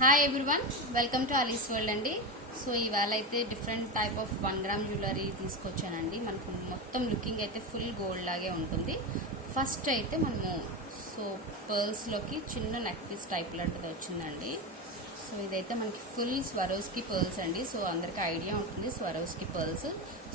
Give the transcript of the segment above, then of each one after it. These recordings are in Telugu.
Hi everyone, welcome to Ali's world అండి. సో ఇవాళ అయితే different type of 1 gram jewellery తీసుకొచ్చానండి. మనకు మొత్తం లుకింగ్ అయితే ఫుల్ గోల్డ్ లాగే ఉంటుంది. ఫస్ట్ అయితే మనము పర్ల్స్లోకి చిన్న నెక్ పీస్ టైప్ లాంటిది వచ్చిందండి. సో ఇదైతే మనకి ఫుల్ స్వరోస్కి పర్ల్స్ అండి. సో అందరికీ ఐడియా ఉంటుంది Swarovski pearls.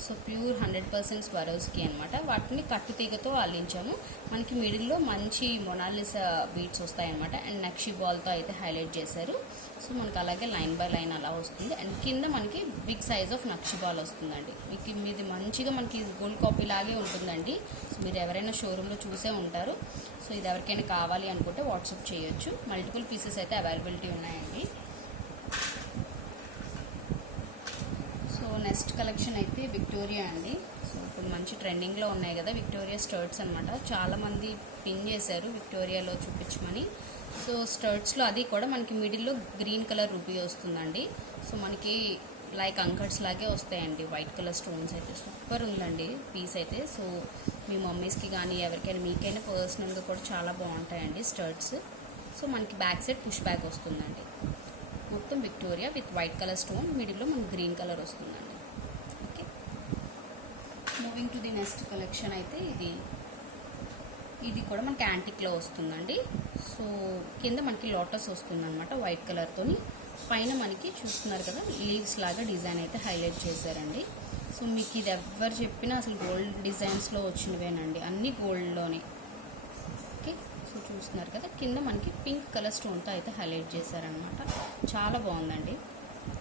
So pure 100% Swarovski అనమాట. వాటిని కట్టుతీగతో అల్లించాము. మనకి మిడిల్లో మంచి మొనాలిసా బీట్స్ వస్తాయన్నమాట. అండ్ నక్షి బాల్తో అయితే హైలైట్ చేశారు. సో మనకి అలాగే లైన్ బై లైన్ అలా వస్తుంది. అండ్ కింద మనకి బిగ్ సైజ్ ఆఫ్ నక్షి బాల్ వస్తుందండి. మీకు మీది మంచిగా మనకి గోల్డ్ కాపీ లాగే ఉంటుందండి. సో మీరు ఎవరైనా షోరూంలో చూసే ఉంటారు. సో ఇది ఎవరికైనా కావాలి అనుకుంటే వాట్సాప్ చేయొచ్చు. మల్టిపుల్ పీసెస్ అయితే అవైలబిలిటీ ఉన్నాయండి. సో నెక్స్ట్ కలెక్షన్ అయితే విక్టోరియా అండి. సో ఇప్పుడు మంచి ట్రెండింగ్లో ఉన్నాయి కదా విక్టోరియా స్టర్ట్స్ అనమాట. చాలామంది పిన్ చేశారు విక్టోరియాలో చూపించమని. సో స్టర్ట్స్లో అది కూడా మనకి మిడిల్లో గ్రీన్ కలర్ రూపీ వస్తుందండి. సో మనకి లైక్ అంకట్స్ లాగే వస్తాయండి. వైట్ కలర్ స్టోన్స్ అయితే సూపర్ ఉందండి పీస్ అయితే. సో మీ మమ్మీస్కి కానీ ఎవరికైనా మీకైనా పర్సనల్గా కూడా చాలా బాగుంటాయండి స్టర్ట్స్. సో మనకి బ్యాక్ సైడ్ పుష్ బ్యాక్ వస్తుందండి. మొత్తం Victoria with white colour stone, మిడిల్లో మనకి గ్రీన్ కలర్ వస్తుందండి. Okay, moving to the next collection అయితే ఇది కూడా మనకి యాంటిక్లో వస్తుందండి. సో కింద మనకి లోటస్ వస్తుందన్నమాట వైట్ కలర్తోని. పైన మనకి చూస్తున్నారు కదా లీవ్స్ లాగా డిజైన్ అయితే హైలైట్ చేశారండి. సో మీకు ఇది ఎవరు చెప్పినా అసలు గోల్డ్ డిజైన్స్లో వచ్చినవేనండి, అన్నీ గోల్డ్లోనే. ఓకే, సో చూస్తున్నారు కదా కింద మనకి పింక్ కలర్ స్టోన్తో అయితే హైలైట్ చేశారనమాట. చాలా బాగుందండి.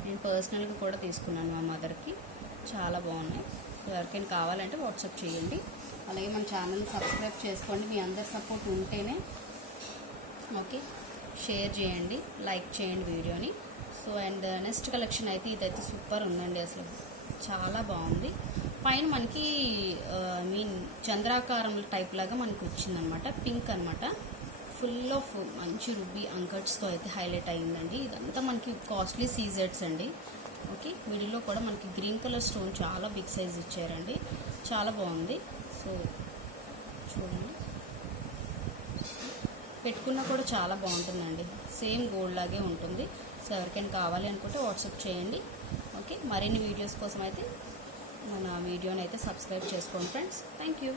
నేను పర్సనల్గా కూడా తీసుకున్నాను మా మదర్కి. చాలా బాగున్నాయి. సో ఎవరికైనా కావాలంటే వాట్సాప్ చేయండి. అలాగే మన ఛానల్ని సబ్స్క్రైబ్ చేసుకోండి. మీ అందరి సపోర్ట్ ఉంటేనే. ఓకే, షేర్ చేయండి, లైక్ చేయండి వీడియోని. సో అండ్ నెక్స్ట్ కలెక్షన్ అయితే ఇదైతే సూపర్ ఉందండి. అసలు చాలా బాగుంది. పైన మనకి చంద్రాకారం టైప్ లాగా మనకి వచ్చిందనమాట. పింక్ అనమాట. ఫుల్ ఆఫ్ మంచి రూబీ అంకట్స్తో అయితే హైలైట్ అయ్యిందండి. ఇదంతా మనకి కాస్ట్లీ సీజెడ్స్ అండి. ఓకే, మిడిల్లో కూడా మనకి గ్రీన్ కలర్ స్టోన్ చాలా బిగ్ సైజ్ ఇచ్చారండి. చాలా బాగుంది. సో చూడండి, పెట్టుకున్నా కూడా చాలా బాగుంటుందండి. సేమ్ గోల్డ్ లాగే ఉంటుంది. సో ఎవరికైనా కావాలి అనుకుంటే వాట్సాప్ చేయండి. ఓకే, మరిన్ని వీడియోస్ కోసం అయితే మన వీడియోని అయితే సబ్స్క్రైబ్ చేసుకోండి ఫ్రెండ్స్. Thank you.